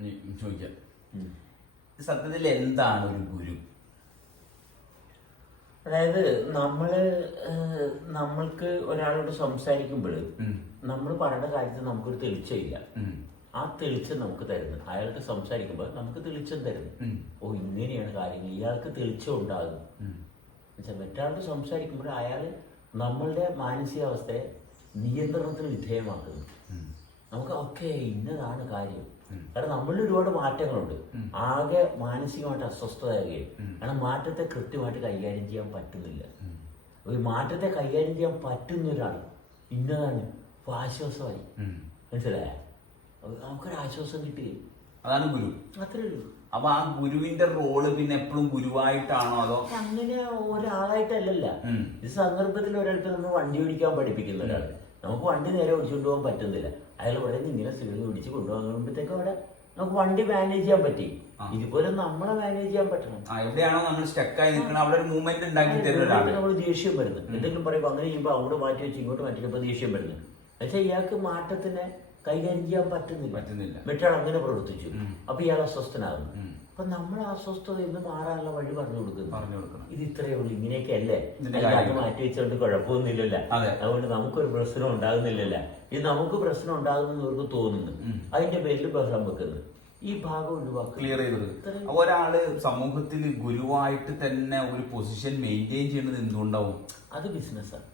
ചോദിക്കാം. സത്യത്തിൽ എന്താണ് ഒരു ഗുരു? അതായത് നമ്മൾ നമ്മൾക്ക് ഒരാളോട് സംസാരിക്കുമ്പോൾ നമ്മൾ പറയുന്ന കാര്യത്തിൽ നമുക്കൊരു തെളിച്ചമില്ല. ഉം. ആ തെളിച്ചം നമുക്ക് തരുന്നു. അയാൾക്ക് സംസാരിക്കുമ്പോൾ നമുക്ക് തെളിച്ചം തരുന്നു. ഓ ഇങ്ങനെയാണ് കാര്യങ്ങൾ. ഇയാൾക്ക് തെളിച്ചം ഉണ്ടാകും. മറ്റൊരാളോട് സംസാരിക്കുമ്പോൾ അയാൾ നമ്മളുടെ മാനസികാവസ്ഥയെ നിയന്ത്രണത്തിന് വിധേയമാക്കുന്നു. നമുക്ക് ഓക്കെ ഇന്നതാണ് കാര്യം. കാരണം നമ്മളിൽ ഒരുപാട് മാറ്റങ്ങളുണ്ട്. ആകെ മാനസികമായിട്ട് അസ്വസ്ഥതയാകുകയും. കാരണം മാറ്റത്തെ കൃത്യമായിട്ട് കൈകാര്യം ചെയ്യാൻ പറ്റുന്നില്ല. ഒരു മാറ്റത്തെ കൈകാര്യം ചെയ്യാൻ പറ്റുന്ന ഒരാൾ ഇന്നതാണ് ഇപ്പൊ ആശ്വാസമായി. മനസ്സിലായ? നമുക്കൊരു ആശ്വാസം കിട്ടി അതാണ് ഗുരു. അത്രേ ഉള്ളൂ. അപ്പൊ ആ ഗുരുവിന്റെ റോൾ പിന്നെ എപ്പോഴും ഗുരുവായിട്ടാണോ അതോ? അങ്ങനെ ഒരാളായിട്ടല്ലല്ല. ഈ സന്ദർഭത്തിൽ ഒരാൾക്ക് നമ്മൾ വണ്ടി ഓടിക്കാൻ പഠിപ്പിക്കുന്ന ഒരാൾ. നമുക്ക് വണ്ടി നേരെ ഓടിച്ചുകൊണ്ട് പോകാൻ പറ്റുന്നില്ല. അയാൾ പറയുന്നത് ഇങ്ങനെ സ്ത്രീകൾ പിടിച്ച് കൊണ്ടുപോകുമ്പോഴത്തേക്കും അവിടെ നമുക്ക് വണ്ടി മാനേജ് ചെയ്യാൻ പറ്റി. ഇതുപോലെ നമ്മളെ മാനേജ് ചെയ്യാൻ പറ്റണം. എവിടെയാണോ നമ്മൾ സ്റ്റക്കായി നിൽക്കണം അവിടെ ഒരു മൂവ്മെന്റ് ഉണ്ടാക്കി തരുന്ന നമ്മൾ ദേഷ്യം വരുന്നു. എന്തെങ്കിലും പറയുമ്പോൾ അങ്ങനെ ചെയ്യുമ്പോൾ അവിടെ മാറ്റി വെച്ച് ഇങ്ങോട്ട് മാറ്റി വെച്ചപ്പോൾ ദേഷ്യം വരുന്നു. എന്നുവെച്ചാൽ ഇയാൾക്ക് മാറ്റത്തിനെ കൈകാര്യം ചെയ്യാൻ പറ്റുന്നില്ല. പറ്റുന്നില്ല. മറ്റാൾ അങ്ങനെ പ്രവർത്തിച്ചു. അപ്പൊ ഇയാൾ അസ്വസ്ഥനാകുന്നു. അപ്പൊ നമ്മൾ അസ്വസ്ഥത ഇന്ന് മാറാനുള്ള വഴി പറഞ്ഞു കൊടുക്കുന്നു. പറഞ്ഞു കൊടുക്കണം. ഇത് ഇത്രയേ ഉള്ളൂ. ഇങ്ങനെയൊക്കെ അല്ലേ അത്. മാറ്റി വെച്ചുകൊണ്ട് കുഴപ്പമൊന്നുമില്ലല്ലോ അതെ. അതുകൊണ്ട് നമുക്കൊരു പ്രശ്നം ഉണ്ടാകുന്നില്ലല്ലോ ഇത് നമുക്ക് പ്രശ്നം ഉണ്ടാകുമെന്ന് ഇവർക്ക് തോന്നുന്നു. അതിന്റെ പേരിൽ ബഹളം വെക്കുന്നു. ഈ ഭാഗം ഒഴിവാക്കുക ക്ലിയർ ചെയ്തത്. ഒരാൾ സമൂഹത്തിൽ ഗുരുവായിട്ട് തന്നെ ഒരു പൊസിഷൻ മെയിന്റെയിൻ ചെയ്യുന്നത് എന്തുകൊണ്ടാവും? അത് ബിസിനസ്സാണ്.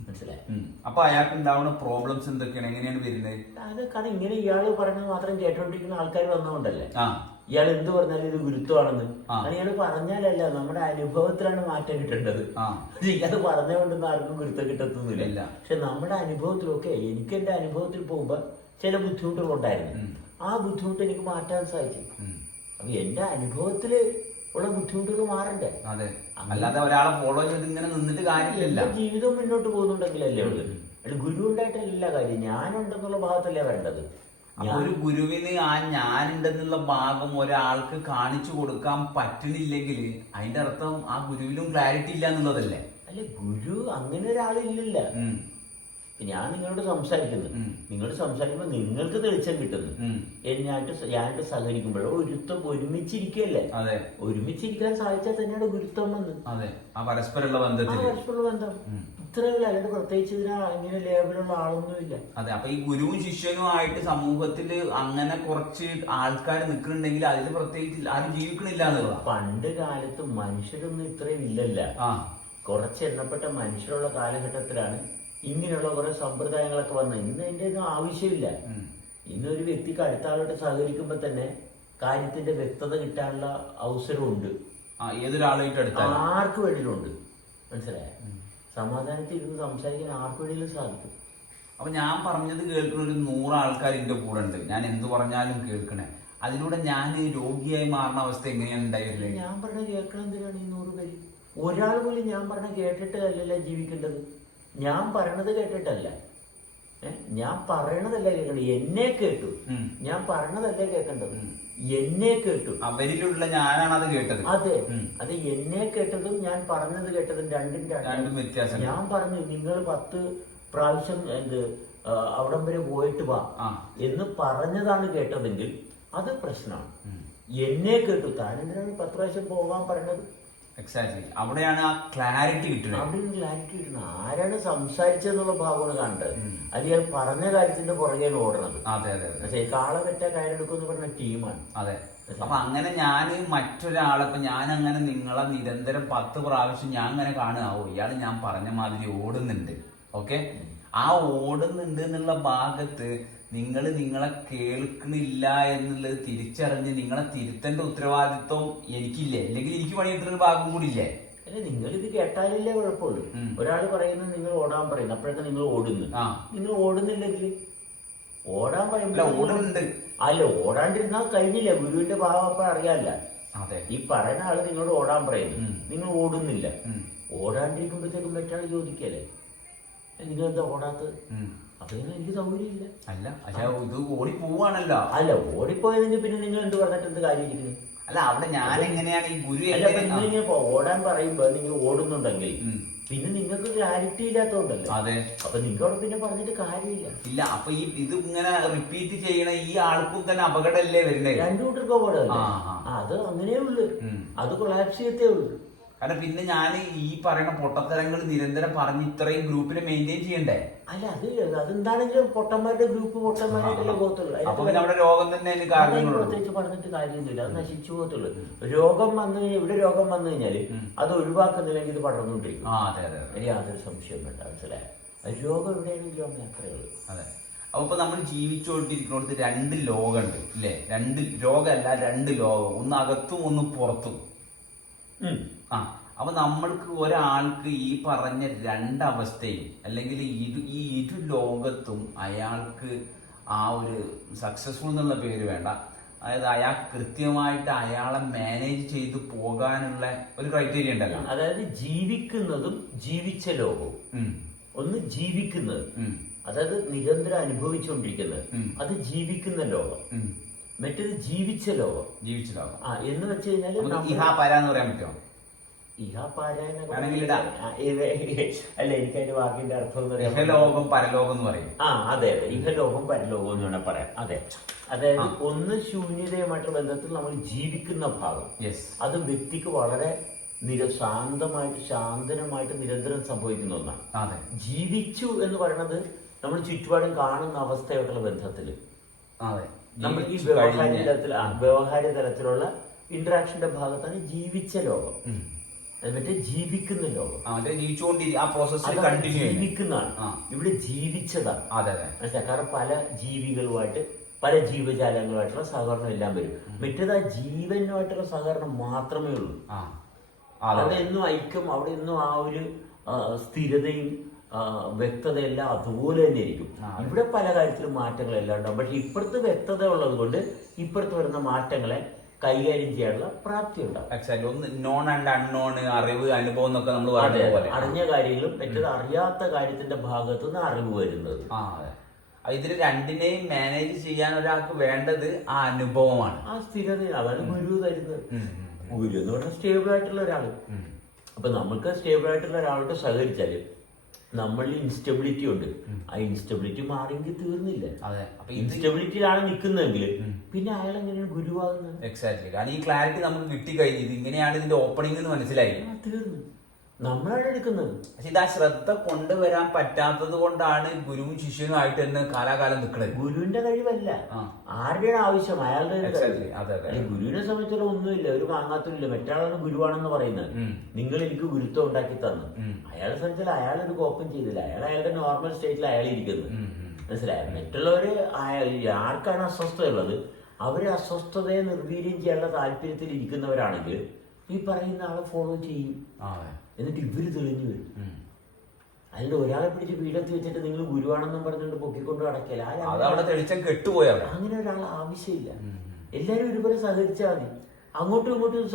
മനസ്സിലായി? അപ്പൊ അയാൾക്ക് ഉണ്ടാവുന്ന പ്രോബ്ലംസ് എന്തൊക്കെയാണ്? എങ്ങനെയാണ് വരുന്നത്? അത് കാരണം ഇങ്ങനെ ഇയാൾ പറഞ്ഞത് മാത്രം കേട്ടോണ്ടിരിക്കുന്ന ആൾക്കാർ വന്നതുകൊണ്ടല്ലേ ആ. ഇയാൾ എന്ത് പറഞ്ഞാലും ഇത് ഗുരുത്വമാണെന്ന്. അങ്ങനെ ഇയാൾ പറഞ്ഞാലല്ല നമ്മുടെ അനുഭവത്തിലാണ് മാറ്റം കിട്ടേണ്ടത്. ഇയാൾ പറഞ്ഞുകൊണ്ടൊന്നും ആർക്കും ഗുരുത്വം കിട്ടത്തൊന്നുമില്ല. പക്ഷെ നമ്മുടെ അനുഭവത്തിലൊക്കെ എനിക്ക് എന്റെ അനുഭവത്തിൽ പോകുമ്പോ ചില ബുദ്ധിമുട്ടുകൾ ഉണ്ടായിരുന്നു. ആ ബുദ്ധിമുട്ട് എനിക്ക് മാറ്റാൻ സാധിച്ചു. അപ്പൊ എന്റെ അനുഭവത്തിൽ ഉള്ള ബുദ്ധിമുട്ടുകൾ മാറണ്ടേ? അല്ലാതെ ഒരാളെ ഫോളോ ചെയ്ത് ഇങ്ങനെ നിന്നിട്ട് കാര്യമില്ല. ജീവിതം മുന്നോട്ട് പോകുന്നുണ്ടെങ്കിലല്ലേ ഉള്ളത് ഗുരു ഉണ്ടായിട്ടല്ല കാര്യം ഞാനുണ്ടെന്നുള്ള ഭാഗത്തല്ലേ വരേണ്ടത്. അപ്പൊ ഒരു ഗുരുവിന് ആ ഞാനുണ്ടെന്നുള്ള ഭാഗം ഒരാൾക്ക് കാണിച്ചു കൊടുക്കാൻ പറ്റുന്നില്ലെങ്കിൽ അതിന്റെ അർത്ഥം ആ ഗുരുവിനും ക്ലാരിറ്റി ഇല്ല എന്നുള്ളതല്ലേ? അല്ലെ ഗുരു അങ്ങനെ ഒരാളില്ലല്ല ഞാൻ നിങ്ങളോട് സംസാരിക്കുന്നു. ഉം. നിങ്ങളോട് സംസാരിക്കുമ്പോൾ നിങ്ങൾക്ക് തെളിച്ചം കിട്ടുന്നു. എന്നായിട്ട് ഞാനായിട്ട് ഞാനായിട്ട് സഹകരിക്കുമ്പോഴോ ഒരുത്തം ഒരുമിച്ചിരിക്കല്ലേ അതെ. ഒരുമിച്ചിരിക്കാൻ സാധിച്ചാൽ തന്നെയാണ് ഗുരുത്വം വന്ന് അതെ. ആ പരസ്പരമുള്ള ബന്ധം. ഉം. ഇത്രയേ ഉള്ളൂ അല്ലാണ്ട് പ്രത്യേകിച്ച് ഇതിനാ ഇങ്ങനെ ലേബലുള്ള ആളൊന്നുമില്ല. അതെ അപ്പൊ ഈ ഗുരുവും ശിഷ്യനും ആയിട്ട് സമൂഹത്തിൽ അങ്ങനെ കുറച്ച് ആൾക്കാർ നിൽക്കുന്നുണ്ടെങ്കിൽ അതിൽ പ്രത്യേകിച്ച് ആരും ജീവിക്കണില്ല എന്നുള്ളതാ. പണ്ട് കാലത്ത് മനുഷ്യരൊന്നും ഇത്രയും ഇല്ലല്ല. ആ. കുറച്ച് എണ്ണപ്പെട്ട മനുഷ്യരുള്ള കാലഘട്ടത്തിലാണ് ഇങ്ങനെയുള്ള കുറെ സമ്പ്രദായങ്ങളൊക്കെ വന്നത്. ഇന്ന് അതിന്റെ ഒന്നും ആവശ്യമില്ല. ഉം. ഇന്നൊരു വ്യക്തിക്ക് അടുത്ത സഹകരിക്കുമ്പോ സഹകരിക്കുമ്പോൾ തന്നെ കാര്യത്തിന്റെ വ്യക്തത കിട്ടാനുള്ള അവസരമുണ്ട്. ആ ഏതൊരാളായിട്ട് ആർക്ക് വേണ്ടിയിട്ടുണ്ട് മനസ്സിലായ? സമാധാനത്തിൽ ഇരുന്ന് സംസാരിക്കാൻ ആർക്ക് വേണ്ടിയിലും സാധിക്കും. അപ്പൊ ഞാൻ പറഞ്ഞത് കേൾക്കുന്ന ഒരു നൂറ് ആൾക്കാർ എന്റെ കൂടെ ഉണ്ട്. ഞാൻ എന്ത് പറഞ്ഞാലും കേൾക്കണേ. അതിലൂടെ ഞാൻ രോഗിയായി മാറുന്ന അവസ്ഥ എങ്ങനെയാണ് ഉണ്ടായിരുന്നത്? ഞാൻ പറഞ്ഞ കേൾക്കണം എന്തിനാണ് ഈ നൂറ് പേര്? ഒരാൾ പോലും ഞാൻ പറഞ്ഞ കേട്ടിട്ട് അല്ലല്ല ജീവിക്കേണ്ടത്. ഞാൻ പറയണത് കേട്ടിട്ടല്ല? ഞാൻ പറയണതല്ല കേൾക്കേണ്ടത്. എന്നെ കേട്ടു. ഞാൻ പറഞ്ഞതല്ല കേൾക്കേണ്ടത്. എന്നെ കേട്ടു. അവരിലുള്ള ഞാനാണ് അത് കേട്ടത്. അതെ. അത് എന്നെ കേട്ടതും ഞാൻ പറഞ്ഞത് കേട്ടതും രണ്ടും. രണ്ടും വ്യത്യാസം. ഞാൻ പറഞ്ഞു നിങ്ങൾ പത്ത് പ്രാവശ്യം എന്ത് അവിടം വരെ പോയിട്ട് വാ. എന്ന് പറഞ്ഞതാണ് കേട്ടതെങ്കിൽ അത് പ്രശ്നമാണ്. എന്നെ കേട്ടു. താൻ എന്തിനാണ് പത്ത് പ്രാവശ്യം പോകാൻ പറഞ്ഞത്? എക്സാക്ട്ലി അവിടെയാണ് ആ ക്ലാരിറ്റി കിട്ടുന്നത്. അവിടെ ഒരു ക്ലാരിറ്റി കിട്ടുന്നത്. ആരാണ് സംസാരിച്ചതെന്നുള്ള ഭാഗമാണ് കണ്ടത്. അത് അല്ലെങ്കിൽ പറഞ്ഞ കാര്യത്തിന്റെ പുറകെയാണ് ഓടണത് അതെ അതെ അതെ. പക്ഷേ കാള വെറ്റ കയറെടുക്കുമെന്ന് പറഞ്ഞ ടീമാണ്. അതെ. അപ്പൊ അങ്ങനെ ഞാൻ മറ്റൊരാളെ ഇപ്പൊ ഞാൻ അങ്ങനെ നിങ്ങളെ നിരന്തരം പത്ത് പ്രാവശ്യം ഞാൻ അങ്ങനെ കാണുക ഓ ഇയാൾ ഞാൻ പറഞ്ഞ മാതിരി ഓടുന്നുണ്ട്. ഓക്കെ ആ ഓടുന്നുണ്ട് എന്നുള്ള ഭാഗത്ത് നിങ്ങൾ നിങ്ങളെ കേൾക്കണില്ല എന്നുള്ളത് തിരിച്ചറിഞ്ഞ് നിങ്ങളെ തിരുത്തേണ്ട ഉത്തരവാദിത്വം എനിക്കില്ലേ? അല്ലെങ്കിൽ എനിക്ക് പണിയെടുക്കുന്ന ഭാഗം കൂടി ഇല്ലേ അല്ല നിങ്ങൾ ഇത് കേട്ടാലല്ലേ കുഴപ്പമുള്ളൂ. ഒരാൾ പറയുന്നത് നിങ്ങൾ ഓടാൻ പറയുന്നു. അപ്പോഴൊക്കെ നിങ്ങൾ ഓടുന്നു. ആ. നിങ്ങൾ ഓടുന്നില്ലെങ്കിൽ? ഓടാൻ ഓടുന്നുണ്ട്. അല്ല ഓടാണ്ടിരുന്നാൽ കഴിഞ്ഞില്ല? ഗുരുവിന്റെ ഭാവം അപ്പൊ അറിയാല്ല. അതെ. ഈ പറയുന്ന ആൾ നിങ്ങളോട് ഓടാൻ പറയുന്നു. നിങ്ങൾ ഓടുന്നില്ല. ഓടാണ്ടിരിക്കുമ്പോഴത്തേക്കും മറ്റാൾ ചോദിക്കല്ലേ? നിങ്ങൾ എന്താ ഓടാത്തത്. അപ്പൊ എനിക്ക് സൗകര്യമില്ല. അല്ല പക്ഷേ ഇത് ഓടി പോവാണല്ലോ അല്ല ഓടിപ്പോയതെങ്കിൽ പിന്നെ നിങ്ങൾ എന്ത് പറഞ്ഞിട്ട് എന്ത് കാര്യമിരിക്കുന്നു അല്ല അവിടെ ഞാൻ എങ്ങനെയാണ് ഈ ഗുരു അല്ല അപ്പൊ നിങ്ങൾ ഇങ്ങനെ ഓടാൻ പറയുമ്പോ നിങ്ങൾ ഓടുന്നുണ്ടെങ്കിൽ ഉം. പിന്നെ നിങ്ങൾക്ക് ക്ലാരിറ്റി ഇല്ലാത്തതുകൊണ്ടല്ലേ? അതെ. അപ്പൊ നിങ്ങളോട് പിന്നെ പറഞ്ഞിട്ട് കാര്യമില്ല. ഇല്ല അപ്പൊ ഈ ഇത് ഇങ്ങനെ റിപ്പീറ്റ് ചെയ്യണ ഈ ആൾക്കും തന്നെ അപകടമല്ലേ വരുന്നത് രണ്ടു കൂട്ടർക്ക് അപകടമല്ലേ? ആ, ആ. അത് അങ്ങനെയേ ഉള്ളു. ഉം. അത് കൊളാപ്സ് ചെയ്യത്തേ ഉള്ളു. കാരണം പിന്നെ ഞാൻ ഈ പറയുന്ന പൊട്ടത്തരങ്ങൾ നിരന്തരം പറഞ്ഞ് ഇത്രയും ഗ്രൂപ്പിനെ മെയിന്റെയിൻ ചെയ്യണ്ടേ? അല്ല അത് അതെന്താണെങ്കിലും പൊട്ടന്മാരുടെ ഗ്രൂപ്പ് പൊട്ടന്മാരുടെ പോകത്തുള്ളൂ. അപ്പൊ അതിനകത്ത് പിന്നെ അവിടെ രോഗം തന്നെ പ്രത്യേകിച്ച് പറഞ്ഞിട്ട് കാര്യമൊന്നുമില്ല. അത് നശിച്ചു പോകത്തുള്ളൂ. രോഗം വന്നു കഴിഞ്ഞാൽ ഇവിടെ രോഗം വന്നു കഴിഞ്ഞാൽ അത് ഒഴിവാക്കുന്നില്ലെങ്കിൽ ഇത് പടർന്നുകൊണ്ടിരിക്കും. ആ അതെ അതെ അതെ. അതിന് യാതൊരു സംശയം വേണ്ട മനസ്സിലായി? രോഗം എവിടെയാണെങ്കിലും അങ്ങനെ അത്രേ ഉള്ളൂ. അതെ. അപ്പൊ നമ്മൾ ജീവിച്ചുകൊണ്ടിരിക്കുന്നിടത്ത് രണ്ട് ലോകമുണ്ട് അല്ലേ രണ്ട് രോഗമല്ല രണ്ട് ലോകം. ഒന്ന് അകത്തും ഒന്ന് പുറത്തും. ആ അപ്പൊ നമ്മൾക്ക് ഒരാൾക്ക് ഈ പറഞ്ഞ രണ്ടവസ്ഥയും അല്ലെങ്കിൽ ഇരു ഈ ഇരു ലോകത്തും അയാൾക്ക് ആ ഒരു സക്സസ്ഫുൾ എന്നുള്ള പേര് വേണ്ട. അതായത് അയാൾ കൃത്യമായിട്ട് അയാളെ മാനേജ് ചെയ്ത് പോകാനുള്ള ഒരു ക്രൈറ്റീരിയ ഉണ്ടല്ലോ. അതായത് ജീവിക്കുന്നതും ജീവിച്ച ലോകവും. ഒന്ന് ജീവിക്കുന്നത്. അതായത് നിരന്തരം അനുഭവിച്ചുകൊണ്ടിരിക്കുന്നത്. അത് ജീവിക്കുന്ന ലോകം. മറ്റേത് ജീവിച്ച ലോകം. ജീവിച്ച ലോകം. ആ എന്ന് വെച്ച് പര പറയാൻ പറ്റുമോ? അല്ല എനിക്ക് അതിന്റെ വാക്കിന്റെ അർത്ഥം എന്ന് ഇഹലോകം പരലോകം എന്ന് പറയും. ആ അതെ അതെ. ഇഹലോകം പരലോകം എന്ന് വേണം പറയാം. അതെ. അതായത് ഒന്ന് ശൂന്യതയുമായിട്ടുള്ള ബന്ധത്തിൽ നമ്മൾ ജീവിക്കുന്ന ഭാഗം. അത് വ്യക്തിക്ക് വളരെ നിരശാന്തമായിട്ട് ശാന്തനമായിട്ട് നിരന്തരം സംഭവിക്കുന്ന ഒന്നാണ്. ജീവിച്ചു എന്ന് പറയുന്നത് നമ്മൾ ചുറ്റുപാടും കാണുന്ന അവസ്ഥയായിട്ടുള്ള ബന്ധത്തിൽ. നമ്മൾ ഈ വ്യവഹാര തലത്തിൽ വ്യവഹാര തലത്തിലുള്ള ഇന്ററാക്ഷന്റെ ഭാഗത്താണ് ജീവിച്ച ലോകം. മറ്റേ ജീവിക്കുന്ന ലോകം ആ, പ്രോസസ്സിൽ കണ്ടിന്യൂ ജീവിക്കുന്നതാണ്. ഇവിടെ ജീവിച്ചതാണ്. അതെ അതെ. മനസ്സിലായി? കാരണം പല ജീവികളുമായിട്ട് പല ജീവജാലങ്ങളുമായിട്ടുള്ള സഹകരണം എല്ലാം വരും. മറ്റേത് ആ ജീവനുമായിട്ടുള്ള സഹകരണം മാത്രമേ ഉള്ളൂ. അതെ അവിടെ എന്നും ഐക്യം അവിടെ എന്നും ആ ഒരു സ്ഥിരതയും വ്യക്തത വ്യക്തതയെല്ലാം അതുപോലെ തന്നെ ഇരിക്കും ഇവിടെ പല കാര്യത്തിലും മാറ്റങ്ങളെല്ലാം ഉണ്ടാവും. പക്ഷെ ഇപ്പുറത്ത് വ്യക്തത ഉള്ളത് കൊണ്ട് ഇപ്പുറത്ത് വരുന്ന മാറ്റങ്ങളെ കൈകാര്യം ചെയ്യാനുള്ള പ്രാപ്തി ഉണ്ടാവും എക്സാക്ട് ഒന്ന് നോൺ ആൻഡ് അൺനോൺ അറിവ് അനുഭവം എന്നൊക്കെ നമ്മൾ പറയുന്നത് പോലെ. അറിഞ്ഞ കാര്യങ്ങളും മറ്റൊരു അറിയാത്ത കാര്യത്തിന്റെ ഭാഗത്തു നിന്ന് അറിവ് വരുന്നത്. ആ ഇതിൽ രണ്ടിനെയും മാനേജ് ചെയ്യാൻ ഒരാൾക്ക് വേണ്ടത് ആ അനുഭവമാണ്. ആ സ്ഥിരത അതാണ് ഗുരു തരുന്നത്. ഗുരു എന്ന് പറഞ്ഞാൽ സ്റ്റേബിൾ ആയിട്ടുള്ള ഒരാൾ. അപ്പൊ നമുക്ക് സ്റ്റേബിൾ ആയിട്ടുള്ള ഒരാളോട് സഹകരിച്ചാൽ നമ്മളിൽ ഇൻസ്റ്റബിലിറ്റി ഉണ്ട്. ആ ഇൻസ്റ്റബിലിറ്റി മാറിയെങ്കിൽ തീർന്നില്ല? അതെ. അപ്പൊ ഇൻസ്റ്റബിലിറ്റിയിലാണ് നിൽക്കുന്നതെങ്കിൽ പിന്നെ അയാൾ എങ്ങനെയാണ് ഗുരുവാകുന്നത്? എക്സാക്ട്ലി കാരണം ഈ ക്ലാരിറ്റി നമുക്ക് കിട്ടിക്കഴിഞ്ഞു ഇത് ഇങ്ങനെയാണ് ഇതിന്റെ ഓപ്പണിംഗ് എന്ന് മനസ്സിലായി. തീർന്നു. നമ്മളാണ് എടുക്കുന്നത്. പക്ഷെ ഇത് ആ ശ്രദ്ധ കൊണ്ടുവരാൻ പറ്റാത്തത് കൊണ്ടാണ് ഗുരുവും ശിഷ്യനും ആയിട്ട് തന്നെ കാലാകാലം നിൽക്കുന്നത് ഗുരുവിന്റെ കഴിവല്ല. ആരുടെയാണ് ആവശ്യം? അയാളുടെ ഗുരുവിനെ സംബന്ധിച്ചിടത്തോളം ഒന്നുമില്ല. ഒരു മാങ്ങാത്തുമില്ല മറ്റാളാണ് ഗുരുവാണെന്ന് പറയുന്നത്. നിങ്ങൾ എനിക്ക് ഗുരുത്വം ഉണ്ടാക്കി തന്നു. അയാളെ സംബന്ധിച്ചാൽ അയാൾ ഒരു കോപ്പം ചെയ്തില്ല. അയാൾ അയാളുടെ നോർമൽ സ്റ്റേറ്റിൽ അയാൾ ഇരിക്കുന്നത്. മനസ്സിലായോ? മറ്റുള്ളവര് ആർക്കാണ് ആർക്കാണ് അസ്വസ്ഥതയുള്ളത്? അവർ അസ്വസ്ഥതയെ നിർവീര്യം ചെയ്യാനുള്ള താല്പര്യത്തിൽ ഇരിക്കുന്നവരാണെങ്കിൽ ഈ പറയുന്ന ആളെ ഫോളോ ചെയ്യും. എന്നിട്ട് ഇവർ തെളിഞ്ഞു വരും. അതിന്റെ ഒരാളെ പിടിച്ച് പീഠത്തിൽ വെച്ചിട്ട് നിങ്ങൾ ഗുരുവാണെന്നും പറഞ്ഞുകൊണ്ട് പൊക്കിക്കൊണ്ട് അടക്കല അങ്ങനെ? ഒരാൾ ആവശ്യമില്ല. എല്ലാരും ഒരുപോലെ സഹകരിച്ചാൽ മതി. അങ്ങോട്ടും ഇങ്ങോട്ടും ഇത്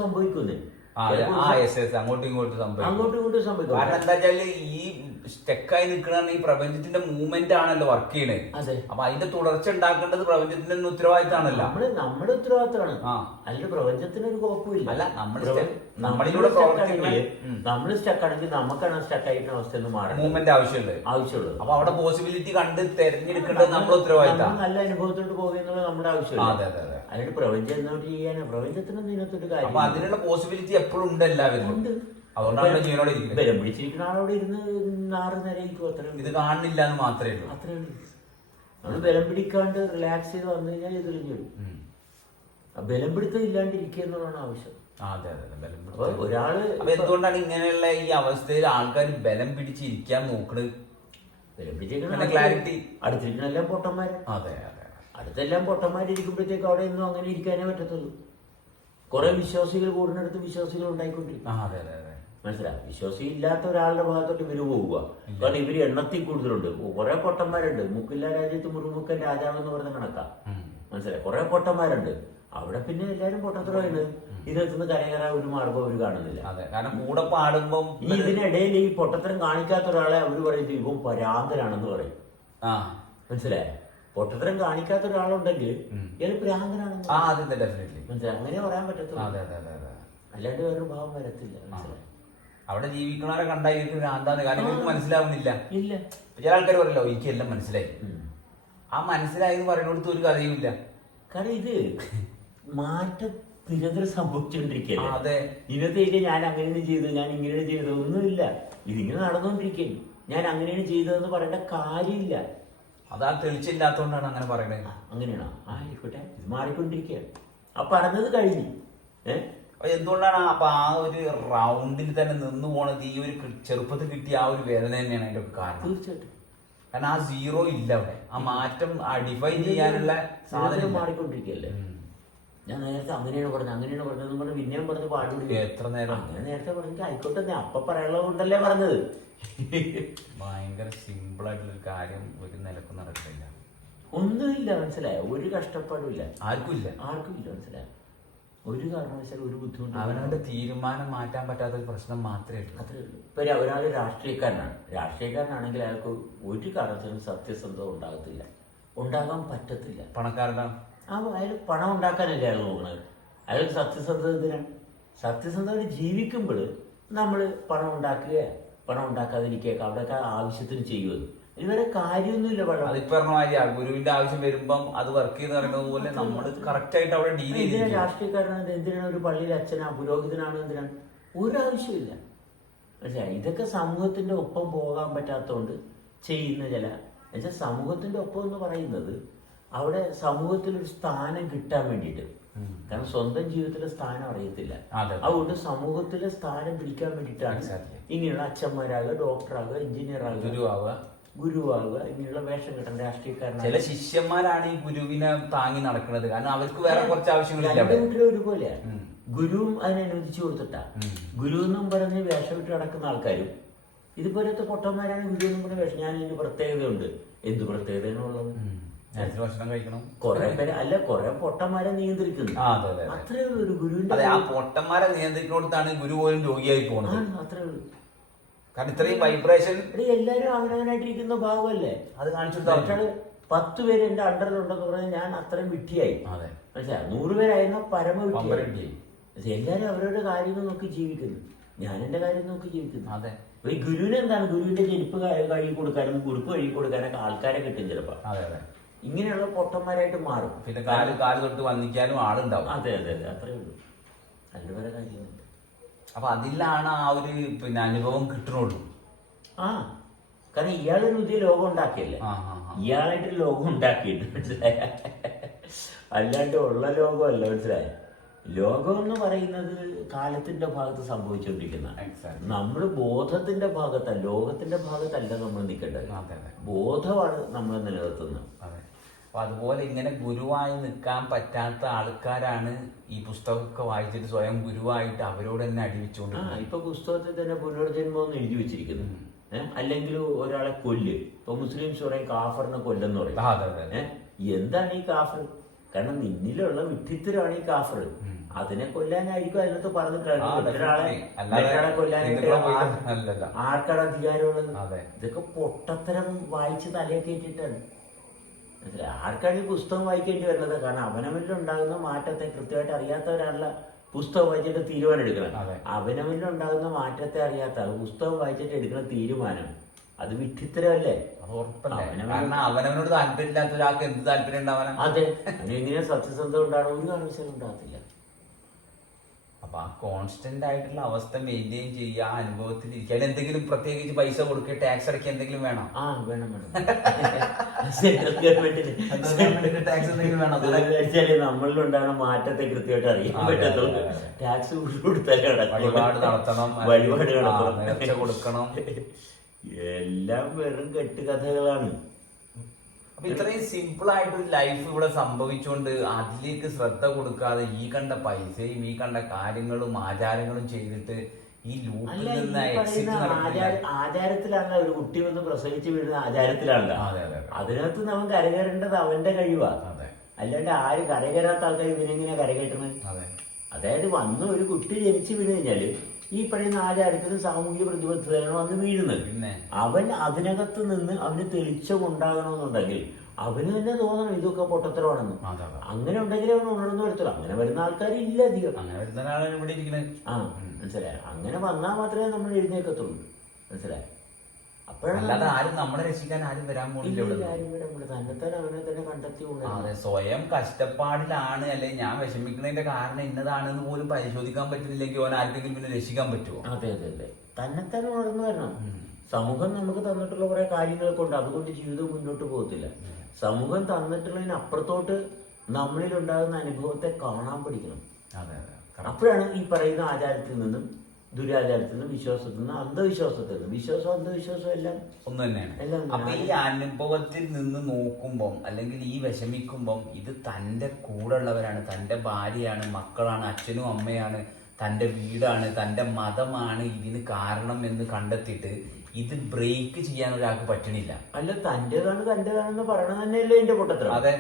അങ്ങോട്ടും ഇങ്ങോട്ടും സംഭവിക്കും. അങ്ങോട്ടും ഇങ്ങോട്ടും സംഭവിക്കും. കാരണം എന്താ വെച്ചാൽ ഈ സ്റ്റെക്കായി നിൽക്കണ ഈ പ്രപഞ്ചത്തിന്റെ മൂവ്മെന്റ് ആണല്ലോ വർക്ക് ചെയ്യണത് അതെ. അപ്പൊ അതിന്റെ തുടർച്ച ഉണ്ടാക്കേണ്ടത് പ്രപഞ്ചത്തിന്റെ ഉത്തരവാദിത്തമാണല്ലോ. നമ്മൾ നമ്മുടെ ഉത്തരവാദിത്തമാണ്. അതിന്റെ പ്രപഞ്ചത്തിന് ഒരു കുഴപ്പമില്ല. അല്ല, നമ്മൾ നമ്മളിലൂടെ നമ്മൾ സ്റ്റക്ക് ആണെങ്കിൽ നമുക്കാണ് സ്റ്റക്ക് ആയിട്ടുള്ള അവസ്ഥ എന്ന് മാറണം മൂവ്മെന്റ് ആവശ്യമുണ്ട് ആവശ്യമുള്ളൂ അപ്പൊ അവിടെ പോസിബിലിറ്റി കണ്ട് തെരഞ്ഞെടുക്കേണ്ടത് നമ്മുടെ ഉത്തരവാദിത്തം നല്ല അനുഭവത്തോട്ട് പോകുക എന്നുള്ളത് നമ്മുടെ ആവശ്യമാണ് അതെ അതെ അതെ. അല്ലാണ്ട് പ്രപഞ്ചം എന്നോട് ചെയ്യാനോ പ്രപഞ്ചത്തിനൊന്നും ഇതിനകത്തൊരു അപ്പൊ കാര്യം അതിനുള്ള പോസിബിലിറ്റി എപ്പോഴും ഉണ്ട് എല്ലാവരും ഉണ്ട്. അതുകൊണ്ടാണ് ജീവനോടെ ഇരിക്കുന്നത്. ബലം പിടിച്ചിരിക്കുന്ന ആളോട് ഇരുന്ന് നാറ് നിരയിക്കും അത്രയും ഇത് കാണില്ല എന്ന് മാത്രമേ ഉള്ളൂ. അത്രേ ഉള്ളൂ. നമ്മൾ ബലം പിടിക്കാണ്ട് റിലാക്സ് ചെയ്ത് വന്നു കഴിഞ്ഞാൽ ഇത് കഴിഞ്ഞു വരും. ഉം. ആ ബലം പിടുത്തം ഇല്ലാണ്ടിരിക്കുക എന്നുള്ളതാണ് ആവശ്യം. ആ, അതെ അതെ അതെ. ബലം അപ്പൊ പിടിച്ച്. ഒരാൾ അപ്പൊ എന്തുകൊണ്ടാണ് ഇങ്ങനെയുള്ള ഈ അവസ്ഥയിൽ ആൾക്കാർ ബലം പിടിച്ചിരിക്കാൻ നോക്കണത് ബലം പിന്നെ പിടിച്ചിരിക്കുന്ന clarity. അടുത്തിരിക്കുന്ന എല്ലാം പൊട്ടന്മാര്. അതെ അതെ. അടുത്തെല്ലാം പൊട്ടന്മാരിരിക്കുമ്പോഴത്തേക്ക് അവിടെ ഒന്നും അങ്ങനെ ഇരിക്കാനേ പറ്റത്തുള്ളൂ. കുറെ വിശ്വാസികൾ കൂടുന്നിടത്ത് വിശ്വാസികൾ ഉണ്ടായിക്കൊണ്ടിരിക്കും. മനസ്സിലായി? വിശ്വാസി ഇല്ലാത്ത ഒരാളുടെ ഭാഗത്തോട്ട് ഇവർ പോവുക. കാരണം ഇവർ എണ്ണത്തിൽ കൂടുതലുണ്ട്. കുറെ പൊട്ടന്മാരുണ്ട്. മുക്കില്ല രാജ്യത്ത് മുറുമുക്കൻ രാജാവ് എന്ന് പറഞ്ഞ കണക്കാ. മനസ്സിലായി? കുറെ പൊട്ടന്മാരുണ്ട്. അവിടെ പിന്നെ എല്ലാരും പൊട്ടത്തരമാണ് ഇതിനകത്തുനിന്ന് കരകയറാൻ ഒരു മാർഗം അവർ കാണുന്നില്ല. അതെ കാരണം കൂടെ പാടുമ്പോൾ ഈ ഇതിനിടയിൽ ഈ പൊട്ടത്തരം കാണിക്കാത്ത ഒരാളെ അവർ പറയുന്നത് ഇവൻ പരാന്തരാണെന്ന് പറയും. മനസ്സിലായ? പൊട്ടത്തരം കാണിക്കാത്ത ഒരാളുണ്ടെങ്കിൽ. ഇയാൾ ഭ്രാന്തനാണെന്ന് ആ അതെ ഡെഫിനറ്റ്ലി മനസ്സിലായി? അങ്ങനെ പറയാൻ പറ്റത്തില്ല അതെ അതെ അതെ അതെ. അല്ലാണ്ട് വേറൊരു ഭാവം വരത്തില്ല മനസ്സിലായി? അവിടെ ജീവിക്കണവരെ കണ്ടായിരിക്കും ഭ്രാന്താന്ന്. കാരണം ഇവർക്ക് മനസ്സിലാവുന്നില്ല. ഇല്ല. ചില ആൾക്കാർ പറയല്ലോ എനിക്ക് എല്ലാം മനസ്സിലായി. എന്ന് പറഞ്ഞു കൊടുത്ത് പറയുന്നിടത്ത് ഒരു കഥയുമില്ല. കാരണം ഇത് മാറ്റം നിരന്തരം ആ, സംഭവിച്ചുകൊണ്ടിരിക്കുകയല്ലേ അതെ. ഇന്നത്തേക്ക് ഞാൻ അങ്ങനെയാണ് ചെയ്തു ഞാൻ ഇങ്ങനെയാണ് ചെയ്തത്. ഒന്നുമില്ല. ഇതിങ്ങനെ നടന്നുകൊണ്ടിരിക്കുകയാണ് ഞാൻ അങ്ങനെയാണ് ചെയ്തതെന്ന് പറയേണ്ട കാര്യമില്ല. അതാ തെളിച്ചില്ലാത്തോണ്ടാണ് അങ്ങനെ പറയുന്നത് അങ്ങനെയാണോ. ആയിക്കോട്ടെ. ഇത് മാറിക്കൊണ്ടിരിക്കുകയാണ് ആ പറഞ്ഞത് കഴിഞ്ഞു. ഏഹ് അപ്പൊ എന്തുകൊണ്ടാണ് അപ്പൊ ആ ഒരു റൗണ്ടിൽ തന്നെ നിന്ന് പോണത്? ഈ ഒരു ചെറുപ്പത്തിൽ കിട്ടിയ ആ ഒരു വേദന തന്നെയാണ് അതിന്റെ കാരണം. തീർച്ചയായിട്ടും. കാരണം ആ സീറോ ഇല്ല അവിടെ. ആ മാറ്റം ഡിഫൈൻ ചെയ്യാനുള്ള സാധനം. മാറിക്കൊണ്ടിരിക്കുകയല്ലേ. ഞാൻ നേരത്തെ അങ്ങനെയാണ് പറഞ്ഞത് അങ്ങനെയാണ് പറഞ്ഞത് പറഞ്ഞ് പിന്നെയും പറഞ്ഞ് പാടുപിടി എത്ര നേരം? അങ്ങനെ നേരത്തെ പറഞ്ഞെങ്കിൽ ആയിക്കോട്ടെ ഞാൻ അപ്പൊ പറയാനുള്ളത് കൊണ്ടല്ലേ പറഞ്ഞത്. ഭയങ്കര സിമ്പിൾ ആയിട്ടുള്ള ഒരു കാര്യം ഒരു നിലക്കും നടക്കില്ല. ഒന്നുമില്ല മനസ്സിലായോ? ഒരു കഷ്ടപ്പാടുമില്ല. ആർക്കും ഇല്ല ആർക്കും ഇല്ല മനസ്സിലായോ? ഒരു കാരണവശാലും ഒരു ബുദ്ധിമുട്ടും അവനവന്റെ തീരുമാനം മാറ്റാൻ പറ്റാത്ത ഒരു പ്രശ്നം മാത്രമേ ഉള്ളൂ. അത്രേ ഉള്ളൂ. ഇപ്പൊ ഒരാൾ രാഷ്ട്രീയക്കാരനാണ്. രാഷ്ട്രീയക്കാരനാണെങ്കിൽ അയാൾക്ക് ഒരു കാരണത്തിനും സത്യസന്ധത ഉണ്ടാകത്തില്ല. ഉണ്ടാകാൻ പറ്റത്തില്ല. പണക്കാരുടെ ആ അയാൾ പണം ഉണ്ടാക്കാനല്ലേ അയാൾ നോക്കണത് അയാൾ സത്യസന്ധത എന്തിനാണ് സത്യസന്ധത ജീവിക്കുമ്പോൾ നമ്മൾ പണം ഉണ്ടാക്കുക പണം ഉണ്ടാക്കാതിരിക്കുക അവിടെയൊക്കെ ആവശ്യത്തിന് ചെയ്യുമെന്ന് ഇതുവരെ കാര്യമൊന്നുമില്ല പണം. അതിപ്പോ പറഞ്ഞ ഗുരുവിന്റെ ആവശ്യം വരുമ്പം അത് വർക്ക് ചെയ്ത് പറയുന്നത് പോലെ നമ്മൾ കറക്റ്റ് ആയിട്ട് അവിടെ ഡീൽ ചെയ്ത് രാഷ്ട്രീയക്കാരനാണ് എന്തിനാണ് ഒരു പള്ളിയിൽ അച്ഛനാ പുരോഹിതനാണ് എന്തിനാണ്? ഒരാവശ്യമില്ല. പക്ഷേ ഇതൊക്കെ സമൂഹത്തിന്റെ ഒപ്പം പോകാൻ പറ്റാത്തതുകൊണ്ട് ചെയ്യുന്ന ചില എന്നുവെച്ചാൽ സമൂഹത്തിന്റെ ഒപ്പം എന്ന് പറയുന്നത് അവിടെ സമൂഹത്തിൽ ഒരു സ്ഥാനം കിട്ടാൻ വേണ്ടിയിട്ട്. കാരണം സ്വന്തം ജീവിതത്തിലെ സ്ഥാനം അറിയത്തില്ല. അതുകൊണ്ട് സമൂഹത്തിലെ സ്ഥാനം പിടിക്കാൻ വേണ്ടിയിട്ടാണ്. ഇങ്ങനെയുള്ള അച്ഛന്മാരാകുക ഡോക്ടറാകുക എഞ്ചിനീയർ ആകുക ഗുരുവാകുക. ഗുരുവാകുക ഇങ്ങനെയുള്ള വേഷം കെട്ടേണ്ട ചില ശിഷ്യന്മാരാണ് ഈ ഗുരുവിനെ താങ്ങി നടക്കുന്നത്. കാരണം അവർക്ക് വേറെ കുറച്ച് ആവശ്യങ്ങളില്ല ഒരുപോലെയാ ഗുരുവും അതിനനുവദിച്ചു കൊടുത്തിട്ടാ. ഗുരു എന്നും പറഞ്ഞ് വേഷം ഇട്ട് നടക്കുന്ന ആൾക്കാരും ഇതുപോലത്തെ പൊട്ടന്മാരാണ് ഗുരു എന്നും പറഞ്ഞ വേഷം. ഞാൻ ഇതിന് പ്രത്യേകതയുണ്ട്. എന്ത് പ്രത്യേകതയാണുള്ളത് ഭക്ഷണം കഴിക്കണം. കുറെ പേര് അല്ല കുറെ പൊട്ടന്മാരെ നിയന്ത്രിക്കുന്നു. അതെ അതെ അതെ. അത്രേ ഉള്ളൂ ഒരു ഗുരുവിന്റെ അതെ ആ പൊട്ടന്മാരെ നിയന്ത്രിക്കുന്നിടത്താണ് ഗുരു പോലും രോഗിയായി പോണത്. അത്രേ ഉള്ളൂ. കാരണം ഇത്രയും വൈബ്രേഷൻ എല്ലാരും അവനവനായിട്ടിരിക്കുന്ന ഭാഗമല്ലേ? അത് കാണിച്ചു പത്ത് പേര് എന്റെ അണ്ടറിലുണ്ടെന്ന് പറഞ്ഞാൽ ഞാൻ അത്രയും വിട്ടിയായി. അതെ. മനസ്സിലായി നൂറ് പേരായിരുന്ന പരമ വിട്ടിയായി. എല്ലാരും അവരവരുടെ കാര്യങ്ങൾ നോക്കി ജീവിക്കുന്നു. ഞാൻ എന്റെ കാര്യം നോക്കി ജീവിക്കുന്നു. അതെ. ഈ ഗുരുവിനെന്താണ് ഗുരുവിന്റെ ചെരുപ്പ് കഴുകി കൊടുക്കാനും കുറിപ്പ് കഴുകി കൊടുക്കാനൊക്കെ ആൾക്കാരെ കിട്ടും ചിലപ്പോ. അതെ അതെ. ഇങ്ങനെയുള്ള പൊട്ടന്മാരായിട്ട് മാറും. പിന്നെ കാൽ കാൽ തൊട്ട് വന്നിക്കാനും ആളുണ്ടാവും. അതെ അതെ അതെ. അത്രേ ഉള്ളൂ. നല്ല പല കാര്യങ്ങളുണ്ട് അപ്പൊ അതിലാണ് ആ ഒരു പിന്നെ അനുഭവം കിട്ടുന്നുള്ളൂ ആ. കാരണം ഇയാളൊരു പുതിയ ലോകം ഉണ്ടാക്കിയല്ലേ. ഇയാളായിട്ട് ലോകം ഉണ്ടാക്കിയിട്ട് മനസ്സിലായ? അല്ലാണ്ട് ഉള്ള ലോകമല്ല മനസ്സിലായ? ലോകം എന്ന് പറയുന്നത് കാലത്തിന്റെ ഭാഗത്ത് സംഭവിച്ചുകൊണ്ടിരിക്കുന്ന. നമ്മൾ ബോധത്തിന്റെ ഭാഗത്തല്ല ലോകത്തിന്റെ ഭാഗത്തല്ല നമ്മൾ നിൽക്കേണ്ടത്. ബോധമാണ് നമ്മൾ നിലനിർത്തുന്നത്. അപ്പൊ അതുപോലെ ഇങ്ങനെ ഗുരുവായി നിൽക്കാൻ പറ്റാത്ത ആൾക്കാരാണ് ഈ പുസ്തകമൊക്കെ വായിച്ചിട്ട് സ്വയം ഗുരുവായിട്ട് അവരോട് തന്നെ അടിവിച്ചുകൊണ്ട് ഇപ്പൊ പുസ്തകത്തിൽ തന്നെ പുനർജന്മം എന്ന് എഴുതി വെച്ചിരിക്കുന്നു. അല്ലെങ്കിൽ ഒരാളെ കൊല്ല്. ഇപ്പൊ മുസ്ലിംസ് പറയും കാഫറിനെ കൊല്ലെന്ന് പറയും? എന്താണ് ഈ കാഫർ? കാരണം നിന്നിലുള്ള വിഡ്ഢിത്തരാണ് ഈ കാഫർ. അതിനെ കൊല്ലാനായിരിക്കും അതിനകത്ത് കൊല്ലാനായിട്ട് ആർ- അല്ലല്ല. ആർക്കാണ് അധികാരമുള്ളത്. ഇതൊക്കെ പൊട്ടത്തരം വായിച്ച് തലയെ കയറ്റിയിട്ടാണ് മനസ്സിലായോ? ആർക്കാണ് ഈ പുസ്തകം വായിക്കേണ്ടി വരുന്നത് കാരണം അവനവനിലുണ്ടാകുന്ന മാറ്റത്തെ കൃത്യമായിട്ട് അറിയാത്തവരാണല്ല പുസ്തകം വായിച്ചിട്ട് തീരുമാനം എടുക്കണം അതെ. അവനവനിൽ ഉണ്ടാകുന്ന മാറ്റത്തെ അറിയാത്ത പുസ്തകം വായിച്ചിട്ട് എടുക്കുന്ന തീരുമാനം അത് വിഡ്ഢിത്തരമല്ലേ? അത് ഉറപ്പല്ലേ? കാരണം അവനവനോട് താല്പര്യമില്ലാത്ത ഒരാൾക്ക് എന്ത് താല്പര്യം ഉണ്ടാവാനാ അതെ. എങ്ങനെ സത്യസന്ധത ഉണ്ടാകണം ഒന്നും കാരണവശാലും ഉണ്ടാകത്തില്ല. അപ്പൊ ആ കോൺസ്റ്റന്റ് ആയിട്ടുള്ള അവസ്ഥ മെയിന്റെയിൻ ചെയ്യുക ആ അനുഭവത്തിൽ ഇരിക്കുക. എന്തെങ്കിലും പ്രത്യേകിച്ച് പൈസ കൊടുക്കുക ടാക്സ് അടക്കുക എന്തെങ്കിലും വേണം? ആ വേണം വേണം. സെൻട്രൽ ഗവൺമെന്റിന് ടാക്സ് എന്തെങ്കിലും വേണം? വെച്ചാൽ നമ്മളിലുണ്ടാകുന്ന മാറ്റത്തെ കൃത്യമായിട്ട് അറിയാൻ പറ്റത്തുള്ളൂ. ടാക്സ് കൊടുത്താലേ. വഴിപാട് നടത്തണം വഴിപാട് നടത്തണം. കൊടുക്കണം. എല്ലാം വെറും കെട്ടുകഥകളാണ് അപ്പൊ ഇത്രയും സിമ്പിൾ ആയിട്ട് ഒരു ലൈഫ് ഇവിടെ സംഭവിച്ചുകൊണ്ട് അതിലേക്ക് ശ്രദ്ധ കൊടുക്കാതെ ഈ കണ്ട പൈസയും ഈ കണ്ട കാര്യങ്ങളും ആചാരങ്ങളും ചെയ്തിട്ട് ഈ ലൂപ്പിൽ നിന്ന് എക്സിറ്റ് ആചാരത്തിലാണ് ഒരു കുട്ടി വന്ന് പ്രസവിച്ച് വീഴുന്ന അതെ. അതിനകത്ത് നമ്മൾ കരകയറേണ്ടത് അവന്റെ കഴിവാ. അല്ലാണ്ട് ആര് കരകയറാത്ത ആൾക്കാർ ഇവരെങ്ങനെ കരകയറ്റണത് അതെ. അതായത് വന്ന് ഒരു കുട്ടി ജനിച്ചു വീണ് കഴിഞ്ഞാൽ ഈ പറയുന്ന ആചാരത്തിനും സാമൂഹിക പ്രതിബദ്ധതയാണ് വന്ന് വീഴുന്നത്. അവൻ അതിനകത്ത് നിന്ന് അവന് തെളിച്ചം ഉണ്ടാകണമെന്നുണ്ടെങ്കിൽ അവന് തന്നെ തോന്നണം ഇതൊക്കെ പൊട്ടത്തരമാണെന്ന്. അങ്ങനെ ഉണ്ടെങ്കിൽ അവൻ ഉണർന്നു വരത്തുള്ളൂ. അങ്ങനെ വരുന്ന ആൾക്കാർ ഇല്ല അധികം. അങ്ങനെ വരുന്ന ഇവിടെ ഇരിക്കുന്നത് ആ. മനസ്സിലായി? അങ്ങനെ വന്നാൽ മാത്രമേ നമ്മൾ എഴുന്നേക്കത്തുള്ളൂ മനസ്സിലായി? അപ്പോഴല്ലാതെ അല്ലാതെ ആരും നമ്മളെ രക്ഷിക്കാൻ ആരും വരാൻ പോകുന്നില്ല സ്വയം കഷ്ടപ്പാടിലാണ്. അല്ലെ ഞാൻ വിഷമിക്കുന്നതിന്റെ കാരണം ഇന്നതാണെന്ന് പോലും പരിശോധിക്കാൻ പറ്റുന്നില്ലെങ്കിൽ ഓൻ ആർക്കെങ്കിലും പിന്നെ രക്ഷിക്കാൻ പറ്റുമോ അതെ അതെ അതെ. തന്നെത്താൻ വളർന്നു വരണം. സമൂഹം നമുക്ക് തന്നിട്ടുള്ള കുറെ കാര്യങ്ങളൊക്കെ ഉണ്ട്. അതുകൊണ്ട് ജീവിതം മുന്നോട്ട് പോകത്തില്ല. സമൂഹം തന്നിട്ടുള്ളതിനപ്പുറത്തോട്ട് നമ്മളിൽ ഉണ്ടാകുന്ന അനുഭവത്തെ കാണാൻ പഠിക്കണം. അതെ അതെ. അപ്പോഴാണ് ഈ പറയുന്ന ആചാരത്തിൽ നിന്നും ദുരാചാരത്തിൽ നിന്നും വിശ്വാസത്തിൽ നിന്നും അന്ധവിശ്വാസത്തിൽ നിന്നും. വിശ്വാസം അന്ധവിശ്വാസം എല്ലാം ഒന്ന് തന്നെയാണ്. അപ്പൊ ഈ അനുഭവത്തിൽ നിന്ന് നോക്കുമ്പം അല്ലെങ്കിൽ ഈ വിഷമിക്കുമ്പം ഇത് തന്റെ കൂടെ ഉള്ളവരാണ് തന്റെ ഭാര്യയാണ് മക്കളാണ് അച്ഛനും അമ്മയാണ് തന്റെ വീടാണ് തന്റെ മതമാണ് ഇതിന് കാരണം എന്ന് കണ്ടെത്തിയിട്ട് ഇത് ബ്രേക്ക് ചെയ്യാൻ ഒരാൾക്ക് പറ്റണില്ല. അല്ല തന്റെതാണ് തന്റെതാണെന്ന് പറയണത് തന്നെയല്ലേ എന്റെ കൂട്ടത്തിൽ. അതെ.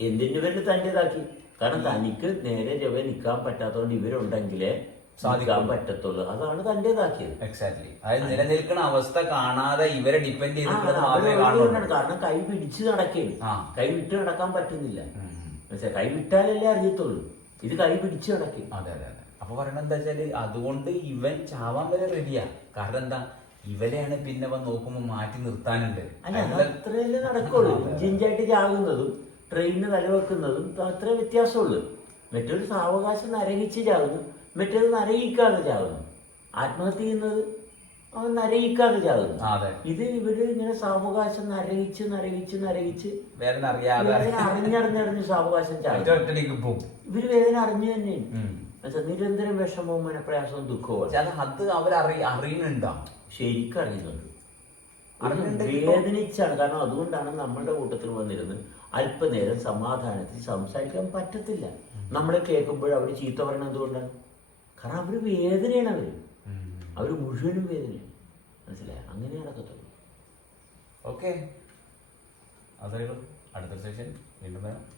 എന്തിന്റെ പേരിൽ തന്റെതാക്കി? കാരണം തനിക്ക് നേരെ രവ നിൽക്കാൻ പറ്റാത്തതുകൊണ്ട് ഇവരുണ്ടെങ്കിലേ സാധിക്കാൻ പറ്റത്തുള്ളൂ. അതാണ് തന്റേതാക്കിയത് എക്സാക്ട്ലി അതായത് നിലനിൽക്കുന്ന അവസ്ഥ കാണാതെ ഇവരെ ഡിപ്പെൻഡ് ചെയ്തിട്ടുള്ള ചെയ്തിട്ടുള്ളത് കാരണം കൈ പിടിച്ച് നടക്കുകയും കൈ വിട്ട് നടക്കാൻ പറ്റുന്നില്ല. പക്ഷെ കൈ വിട്ടാലല്ലേ അറിയത്തുള്ളൂ. ഇത് കൈ പിടിച്ച് നടക്കും. അതെ അതെ അതെ. അപ്പൊ പറയണത് എന്താ വെച്ചാൽ അതുകൊണ്ട് ഇവൻ ചാവാൻ വരെ റെഡിയാ കാരണം എന്താ? ഇവരെയാണ് പിന്നെ വന്ന് നോക്കുമ്പോ മാറ്റി നിർത്താനുണ്ട്. അല്ല അത്രയല്ലേ നടക്കുള്ളൂ. ഇഞ്ചിഞ്ചായിട്ട് ചാകുന്നതും ട്രെയിനിന് തലവെക്കുന്നതും അത്ര വ്യത്യാസമുള്ളൂ. മറ്റൊരു സാവകാശം നരകിച്ച് ചാകുന്നു മറ്റേത് നരകിക്കാതെ ചാകുന്നു ആത്മഹത്യ ചെയ്യുന്നത് അവൻ നരകിക്കാതെ ചാകുന്നു ഇത് ഇവർ ഇങ്ങനെ സാവകാശം നരകിച്ച് നരകിച്ച് നരകിച്ച് വേദന അറിയാതെ. വേദന അറിഞ്ഞറിഞ്ഞറിഞ്ഞ് സാവകാശം ചാകും ഇവർ വേദന അറിഞ്ഞു. എന്നുവെച്ചാൽ നിരന്തരം വിഷമവും മനപ്രയാസവും ദുഃഖവും അത് അവരറി അറിയുന്നുണ്ടോ? ശരിക്കും അറിയുന്നുണ്ട്. വേദനിച്ചാണ്. കാരണം അതുകൊണ്ടാണ് നമ്മളുടെ കൂട്ടത്തിൽ വന്നിരുന്ന് അല്പനേരം സമാധാനത്തിൽ സംസാരിക്കാൻ പറ്റത്തില്ല. നമ്മൾ കേൾക്കുമ്പോൾ അവർ ചീത്ത പറയണത് എന്തുകൊണ്ടാണ് കാരണം അവർ വേദനയാണ് അവർ അവർ അവർ മുഴുവനും വേദനയാണ്. മനസ്സിലായ? അങ്ങനെ നടക്കത്തുള്ളൂ. ഓക്കെ. അതായത് അടുത്ത സെഷൻ വീണ്ടും വരാം.